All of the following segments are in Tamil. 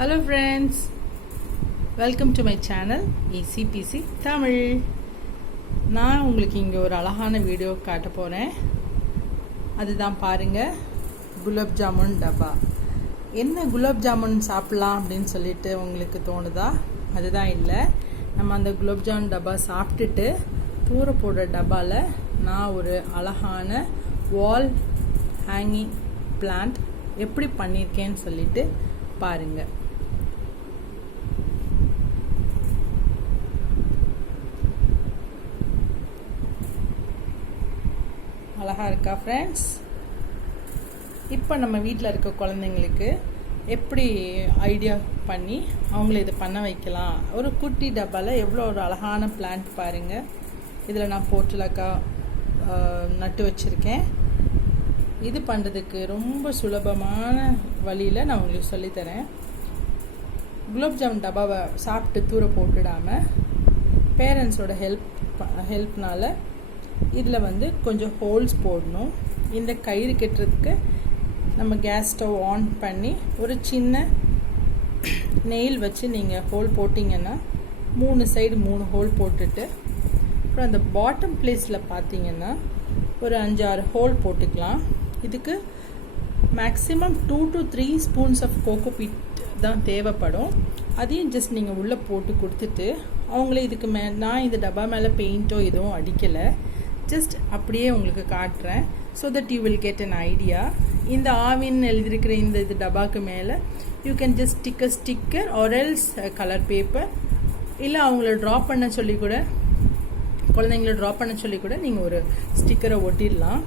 Hello friends, welcome to my channel ECPC Tamil. நான் உங்களுக்கு இங்கே ஒரு அழகான வீடியோ காட்ட போகிறேன். அதுதான் பாருங்க, குலாப் ஜாமுன் டப்பா. என்ன குலாப் ஜாமுன் சாப்பிடலாம் அப்படின்னு சொல்லிட்டு உங்களுக்கு தோணுதா? அதுதான் இல்லை, நம்ம அந்த குலாப் ஜாமுன் டப்பா சாப்பிட்டுட்டு தூர போடுற டப்பாவில் நான் ஒரு அழகான வால் ஹேங்கிங் பிளான்ட் எப்படி பண்ணியிருக்கேன்னு சொல்லிட்டு பாருங்க. அழகா இருக்கா ஃப்ரெண்ட்ஸ்? இப்போ நம்ம வீட்டில் இருக்க குழந்தைங்களுக்கு எப்படி ஐடியா பண்ணி அவங்கள இதை பண்ண வைக்கலாம். ஒரு குட்டி டப்பாவில் எவ்வளோ ஒரு அழகான பிளான்ட் பாருங்கள். இதில் நான் போர்ட்டுலக்கா நட்டு வச்சுருக்கேன். இது பண்ணுறதுக்கு ரொம்ப சுலபமான வழியில் நான் உங்களுக்கு சொல்லித்தரேன். குலாப் ஜாமுன் டப்பாவை சாப்பிட்டு தூர போட்டுடாமல் பேரண்ட்ஸோட ஹெல்ப்னால இதில் கொஞ்சம் ஹோல்ஸ் போடணும். இந்த கயிறு கட்டுறதுக்கு நம்ம கேஸ் ஸ்டவ் ஆன் பண்ணி ஒரு சின்ன நெயில் வச்சு நீங்கள் ஹோல் போட்டிங்கன்னா 3 சைடு 3 ஹோல் போட்டுட்டு அப்புறம் அந்த பாட்டம் பிளேஸில் பார்த்தீங்கன்னா ஒரு 5-6 ஹோல் போட்டுக்கலாம். இதுக்கு maximum 2 to 3 spoons of coco peat தான் தேவைப்படும். அதையும் ஜஸ்ட் நீங்கள் உள்ளே போட்டு கொடுத்துட்டு அவங்களே இதுக்கு நான் இந்த டப்பா மேலே பெயிண்ட்டோ எதுவும் அடிக்கலை, ஜஸ்ட் அப்படியே உங்களுக்கு காட்டுறேன். So that you will get an idea. இந்த ஆவின்னு எழுதியிருக்கிற இது டப்பாக்கு மேலே you can just sticker or else colour paper, இல்லை அவங்கள ட்ரா பண்ண சொல்லி கூட, குழந்தைங்கள ட்ரா பண்ண சொல்லி கூட நீங்கள் ஒரு ஸ்டிக்கரை ஒட்டிடலாம்.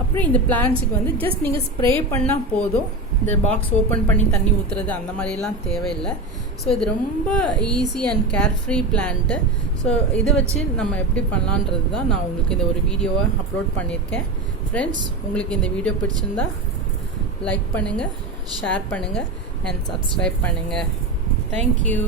அப்புறம் இந்த பிளான்ட்ஸுக்கு ஜஸ்ட் நீங்கள் ஸ்ப்ரே பண்ணால் போதும். இந்த பாக்ஸ் ஓப்பன் பண்ணி தண்ணி ஊற்றுறது அந்த மாதிரிலாம் தேவையில்லை. ஸோ இது ரொம்ப easy and carefree plant. So இதை வச்சு நம்ம எப்படி பண்ணலான்றது தான் நான் உங்களுக்கு இந்த ஒரு வீடியோவை அப்லோட் பண்ணியிருக்கேன். ஃப்ரெண்ட்ஸ், உங்களுக்கு இந்த வீடியோ பிடிச்சிருந்தா லைக் பண்ணுங்கள், ஷேர் பண்ணுங்கள் அண்ட் சப்ஸ்கிரைப் பண்ணுங்கள். தேங்க்யூ.